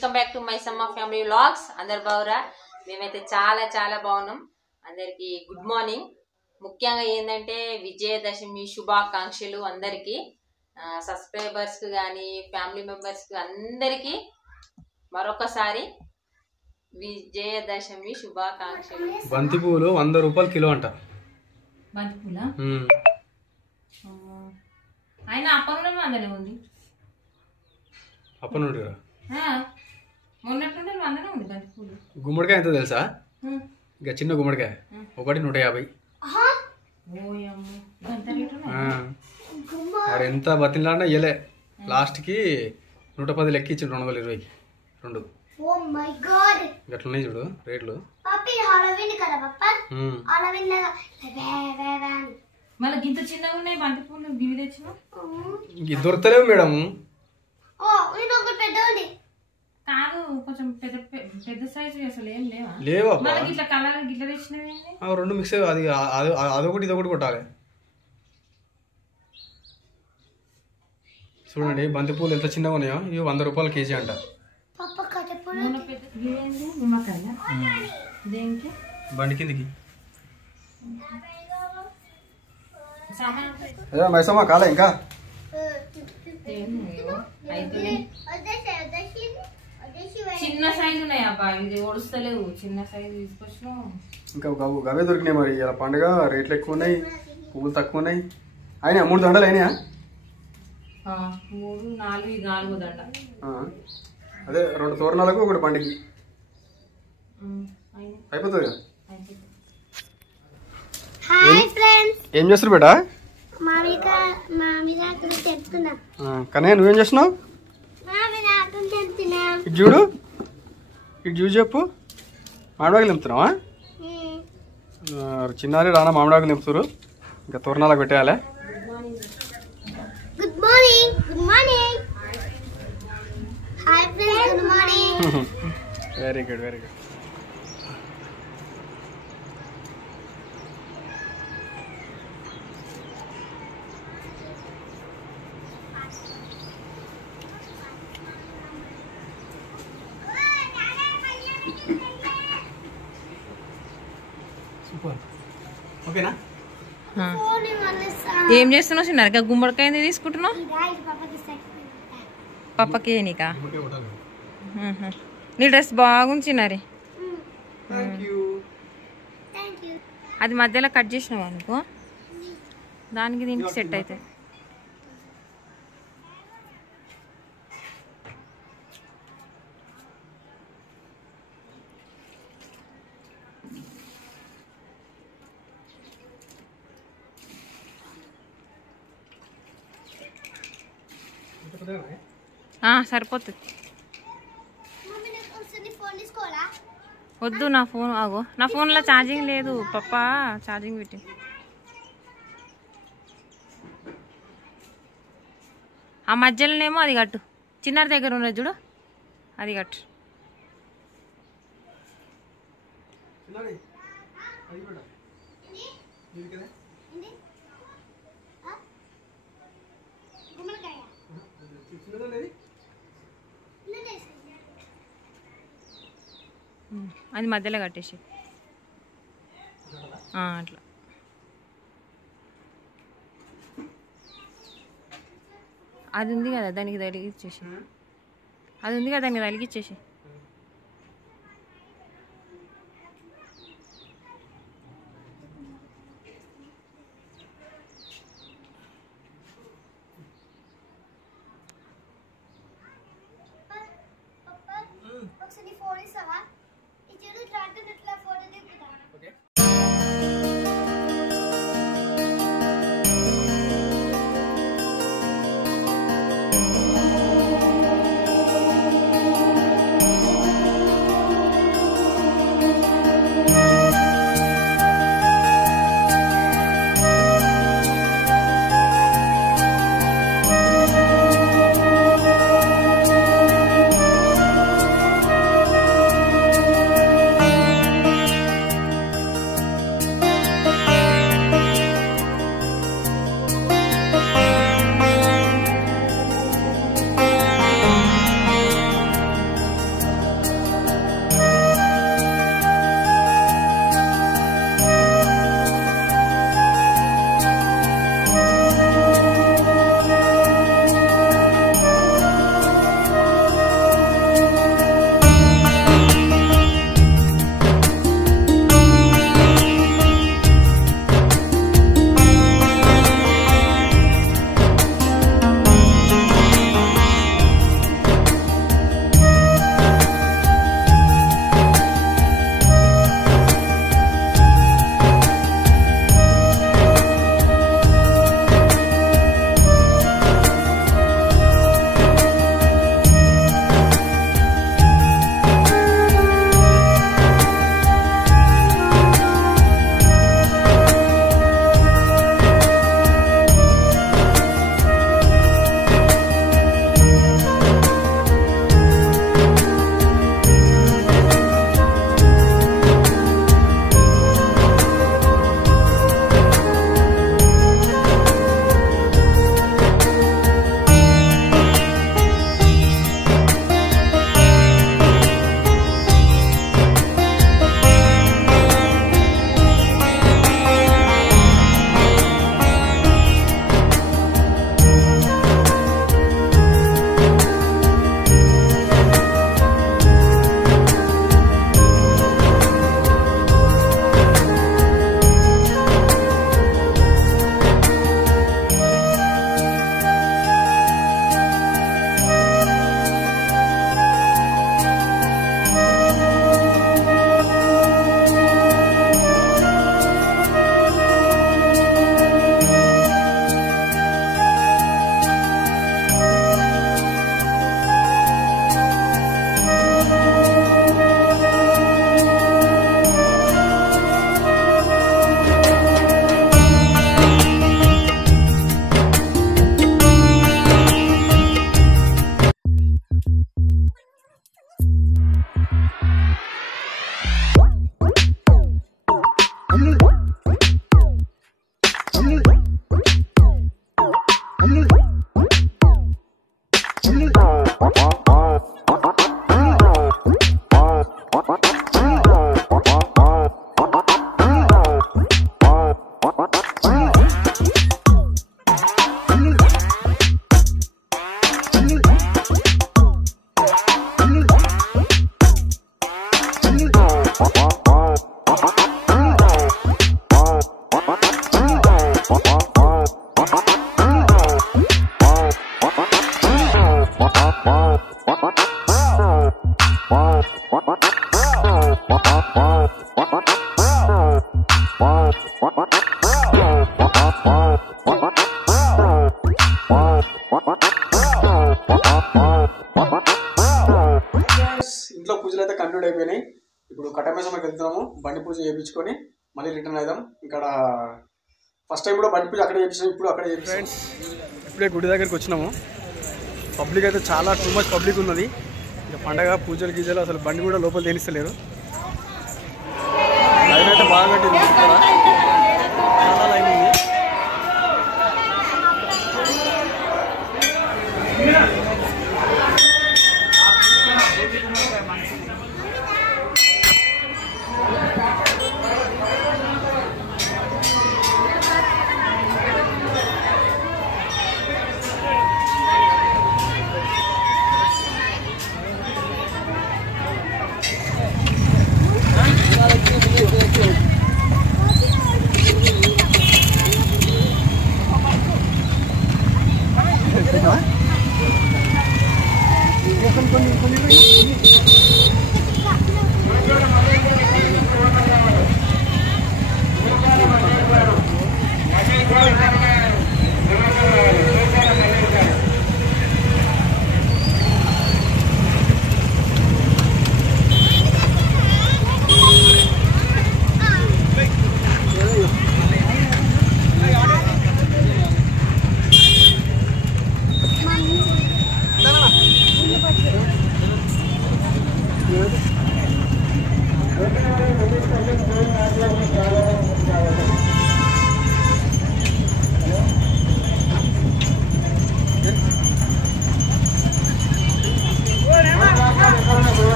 Welcome back to Maisamma family vlogs. అందరు బాగురా? మేమైతే చాలా చాలా బాగున్నాం. అందరికి గుడ్ మార్నింగ్. ముఖ్యంగా ఏంటంటే విజయదశమి శుభాకాంక్షలు అందరికి, సబ్స్క్రైబర్స్ కి కానీ ఫ్యామిలీ మెంబర్స్ కి అందరికి మరొకసారి విజయదశమి శుభాకాంక్షలు. బంతి పూలు 100 రూపాయలు కిలో అంట. బంతి పూల ఆయన అప్పనుండే మందనే ఉంది. అప్పనుండి మొన్నట్టుండే మందనే ఉంది బంతి పూలు. గుమ్మడికాయ ఎంత తెలుసా? ఇంకా చిన్న గుమ్మడికాయ ఒకటి 150. మరి ఎంత బతిలాడినా ఇయ్యలే. లాస్ట్కి 110 లెక్క ఇచ్చిండు 220కి 2. గట్లున్నాయి చూడు రేట్లు. మళ్ళీ గింత చిన్నగా ఉన్నాయి బంతి పూలు. గివి తెచ్చిన దొరకలేవు మేడం. కాదు కొంచెం పెద్ద పెద్ద సైజు అసలు ఏం లేవా? లేవా? ఇట్లా కలర్ గిట్ల తెచ్చినవి 2 మిక్స్. అది అదొకటి ఇదొకటి కొట్టాలి. చూడండి బంతి పూలు ఎంత చిన్నగా ఉన్నాయో. ఇవి 100 రూపాయలు కేజీ అంట. బండి కిందికి మైసమ్మ కాలే ఇంకా. చిన్న సైజు ఉన్నాయి అబ్బా, ఇది ఒడుస్తలేవు. చిన్న సైజు తీసుకొచ్చినా ఇంకా గవే దొరికినాయి. మరి ఇలా పండుగ రేట్లు ఎక్కువ ఉన్నాయి, పువ్వులు తక్కువ ఉన్నాయి. అయినా 3 దండలు అయినాయా? 3 4 4 దండ. అదే 2 తోరణాలకు 1 బండికి అయిపోతుంది. ఏం చేస్తారు బేటా? కానీ నువ్వేం చేస్తున్నావు? ఇటు చూడు, ఇటు చూసి చెప్పు. మామిడాకులు నింపుతున్నావా? చిన్నారి రానా మామిడాకులు నింపుతారు. ఇంకా తోరణాలకు పెట్టేయాలి. Very good, very good. ఓకేనా? ఏం చేస్తున్నావు చిన్న? గుమ్మడికాయ తీసుకుంటున్నావు? పప్పకి నీకా? నీ డ్రెస్ బాగుంది చిన్నారి. అది మధ్యలో కట్ చేసినావు అనుకో, దానికి దీనికి సెట్ అవుతాయి. సరిపోతుంది. వద్దు, నా ఫోన్ ఆగో. నా ఫోన్లో ఛార్జింగ్ లేదు పప్ప, ఛార్జింగ్ పెట్టి. ఆ మధ్యలోనేమో అది కట్టు. చిన్నారి దగ్గర ఉన్నది చూడు, అది కట్టు. అది మధ్యలో కట్టేసి అట్లా. అది ఉంది కదా దానికి తలిగిచ్చేసి, అది ఉంది కదా దానికి తలిగిచ్చేసి. ఇంట్లో పూజలు అయితే కంప్లీట్ అయిపోయినాయి. ఇప్పుడు కట్టమేసమ్మకి వెళ్తున్నాము. బండి పూజ చేయించుకొని మళ్ళీ రిటర్న్ అవుదాం. ఇక్కడ ఫస్ట్ టైం కూడా బండి పూజ అక్కడే చేయించాం, ఇప్పుడు అక్కడే చేయించాం. ఫ్రెండ్స్ ఇప్పుడే గుడి దగ్గరికి వచ్చినాము. పబ్లిక్ అయితే చాలా టూ మచ్ పబ్లిక్ ఉన్నది. ఇక పండగ పూజలు గీజలు అసలు బండి కూడా లోపల తేనిస్తలేరు. లైన్ అయితే బాగా కట్టింది, ఇక్కడ చాలా లైన్ ఉంది.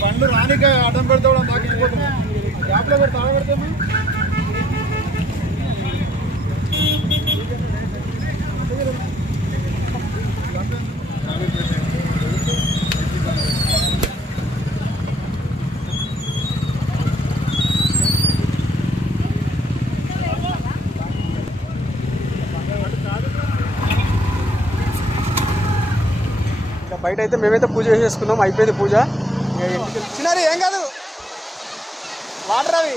బండ్లు రానిక అడ్డం పెడతా కూడా మాకు వెళ్ళిపోతున్నాం. గ్యాప్లో పెడితే ఆడ పెడతాము. బయట అయితే మేమైతే పూజ చేసేసుకున్నాం, అయిపోయింది పూజ. చిన్నారి ఏం కాదు, వాటర్ అవి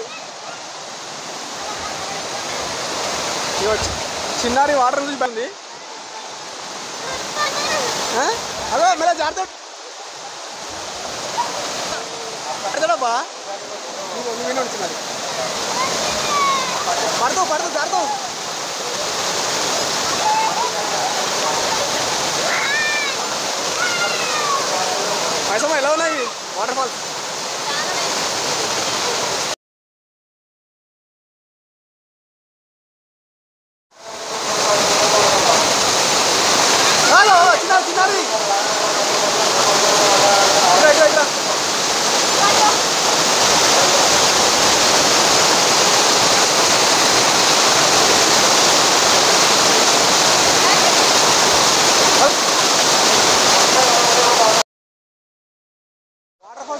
చిన్నారి వాటర్ నుంచి బండి అదే మళ్ళీ జాగ్రత్తబ్బా చిన్నారి పడుతూ జాగ్రత్త. మైసమ్మ ఎలా ఉన్నాయి వాటర్ ఫాల్స్? హలో చిన్నారి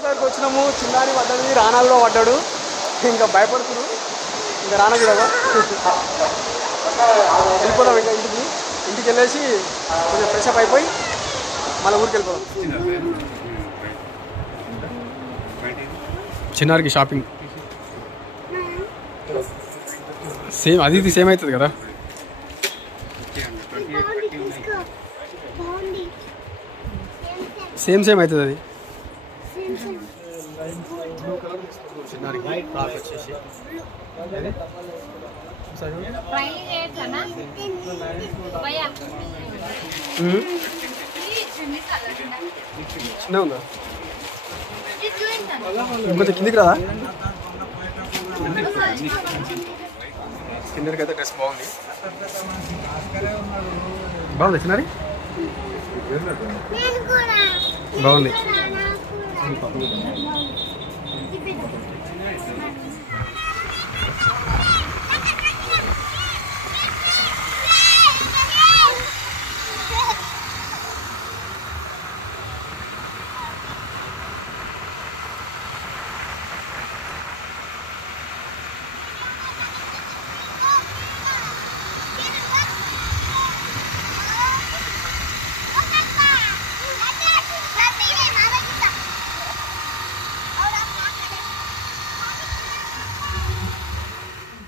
ఇట్లా వచ్చినాము. చిన్నారి పడ్డది, రానా కూడా పడ్డాడు. ఇంకా భయపడుతున్నారు. ఇంకా రానా కూడా వెళ్ళిపోదాం. ఇంకా ఇంటికి వెళ్ళేసి కొంచెం ఫ్రెష్ అప్ అయిపోయి మళ్ళీ ఊరికి వెళ్ళిపోదాం. చిన్నారికి షాపింగ్ సేమ్ అది ఇది సేమ్ అవుతుంది కదా. సేమ్ సేమ్ అవుతుంది అది. చిన్నారికి ఫ్రాక్ వచ్చేసి చిన్న ఉందా ఇంకొంచెం కిందికి రాదా. కిందకి అయితే డ్రెస్ బాగుంది. బాగుంది చిన్నారి బాగుంది.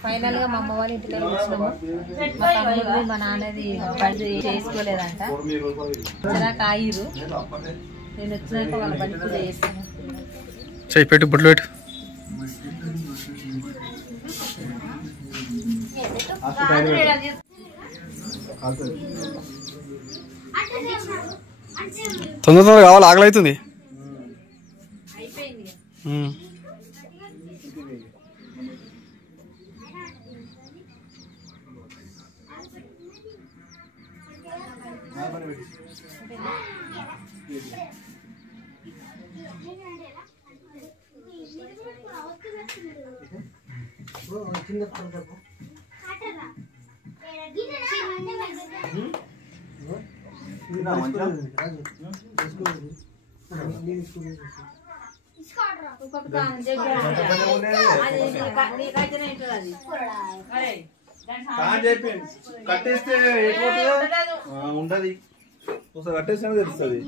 ఫైనల్ గా మా అమ్మ వాళ్ళ ఇంటికి వచ్చినాము. మా తమ్ముడు మా నాన్నది బండి చేసుకోలేదంట. చాలా కాయిరు. నేను వచ్చినాక వాళ్ళ బండి పూజ చేస్తాను. పెట్టు బొట్లు పెట్టు. తొందర తొందర కావాలి, ఆకలి అవుతుంది. కట్టేస్తే ఉండదు, ఒకసారి కట్టేస్తే తెలుస్తుంది.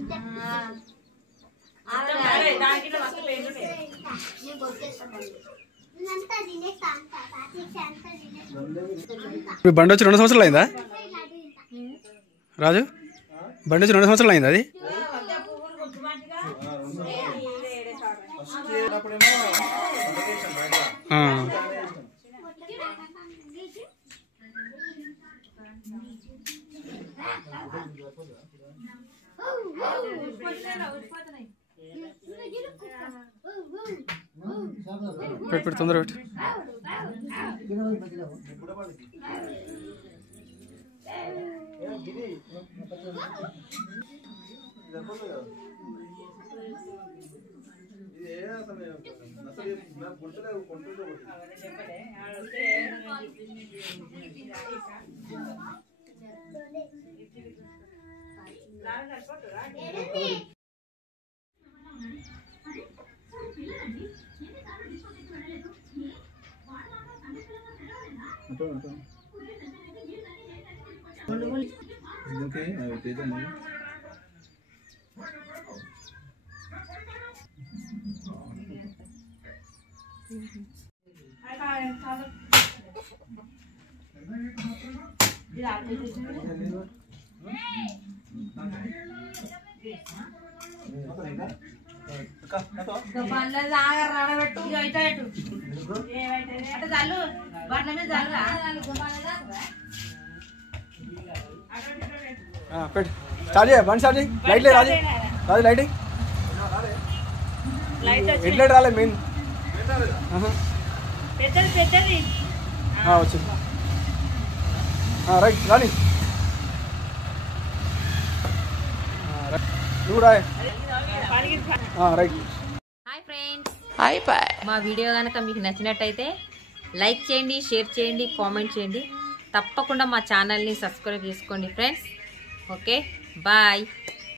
మీ బండి వచ్చి 2 సంవత్సరాలు అయిందా రాజు? బండి వచ్చి 2 సంవత్సరాలు అయిందా అది? పెట్టు తొందర పెట్టు. పెట్టు స్టార్ట్ చేయ బండి స్టార్ట్ చేయి. లైట్ లేదు Raju, Raju lighting head light రాలేదు మెయిన్ వచ్చింది. రైట్ రాని నువ్వు రాయ్ right. Hi friends, hi bye. మా వీడియో కనుక మీకు నచ్చినట్టయితే లైక్ చేయండి, షేర్ చేయండి, కామెంట్ చేయండి. తప్పకుండా మా ఛానల్ని సబ్స్క్రైబ్ చేసుకోండి ఫ్రెండ్స్. Okay bye.